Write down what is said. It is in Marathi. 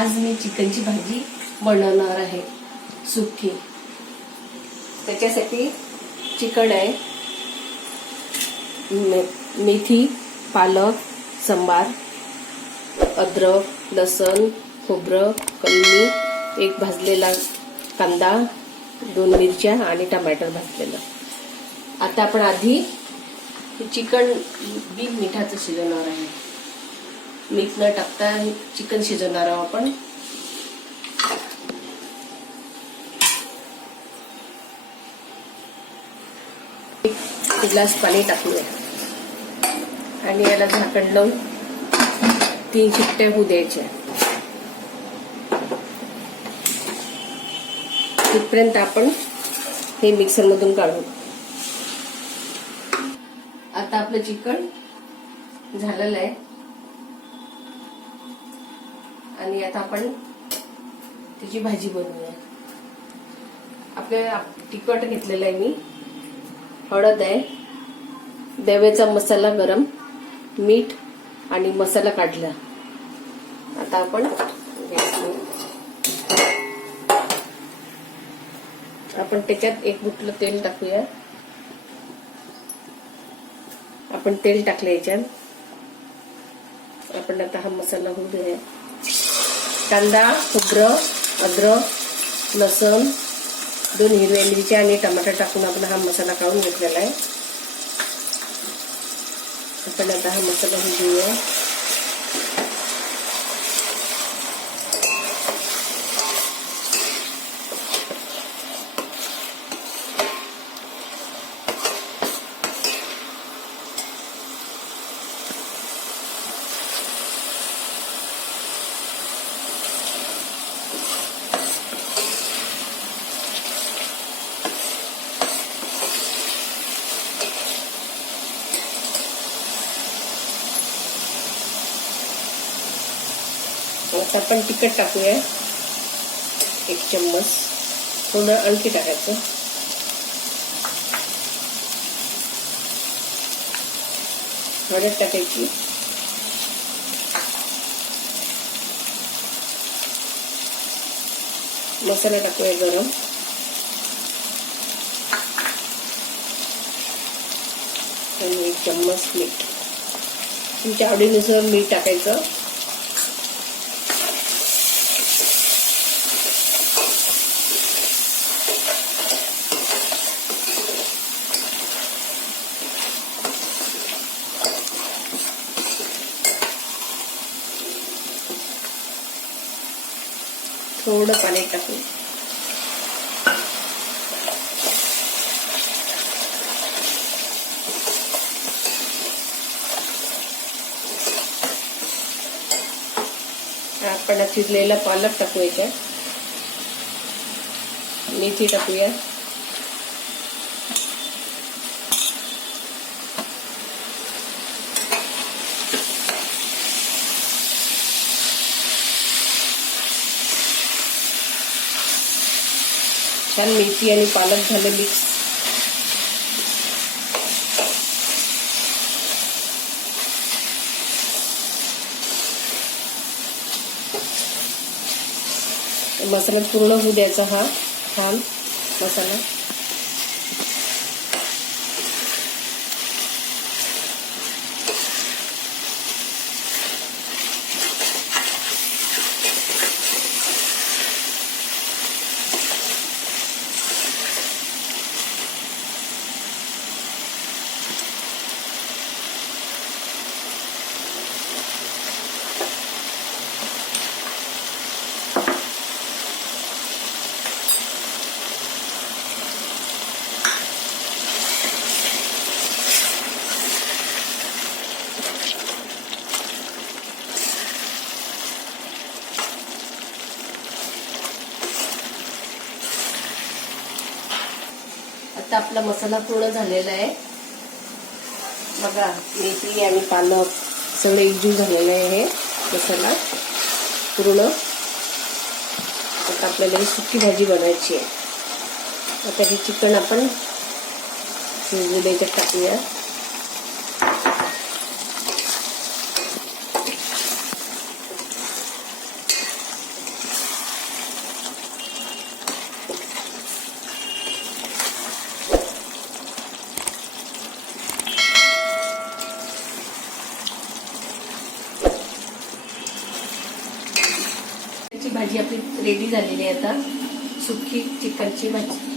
आज मी चिकनची भाजी बनवणार आहे सुकी। त्याच्यासाठी चिकन आहे, मेथी, पालक, सांबार, अद्रक, लसण, खोबरं, कलमी, एक भाजलेला कांदा, 2 मिरच्या आणि टमाटर भाजलेलं। आता आपण आधी चिकन बिन मिठाचं शिजवणार आहे। मीठ न टाकता चिकन शिजवणार आहोत आपण। एक ग्लास पाणी टाकूया आणि याला झाकण लावून 3 शिट्ट्या होऊ द्यायच्या। तिथपर्यंत आपण हे मिक्सर मधून काढू। आता आपलं चिकन झालेलं आहे आणि आता आपण त्याची भाजी बनवूया। आपल्या तिखट घेतलेलं आहे मी, हळद आहे, देव्याचा मसाला गरम, मीठ आणि मसाला काढला। आता आपण त्याच्यात 1 बुटलं तेल टाकूया। आपण तेल टाकलं याच्यात। आपण आता हा मसाला होऊ द्या। कांदा, खोबरं, अद्रक, लसण, 2 हिरव्या मिरच्या आणि टमाटर टाकून आपण हा मसाला काढून घेतलेला आहे। आपण आता हा मसाला होऊ देऊया। आता आपण तिखट टाकूया 1 चम्मच, थोडं आणखी टाकायचं। हळद टाकायची, मसाला टाकूया गरम, आणि 1 चम्मच मीठ। तुमच्या आवडीनुसार मीठ टाकायचं। थोडं पाणी टाकू। आपण चिरलेला पालक टाकू याच्यात, मेथी टाकूया, छान मेथी आणि पालक झालं मिक्स। मसाला पूर्ण होऊ द्यायचा हा छान मसाला। आता आपला मसाला पूर्ण झालेला आहे बघा। मेथी आणि पालक सगळे एकजीव झालेले आहे हे मसाला पूर्ण। आता आपल्याला ही सुकी भाजी बनवायची आहे। आता हे चिकन आपण शिजलेलं याच्यात टाकूया। भाजी आपली रेडी झालेली आहे आता. सुकी चिकनची भाजी.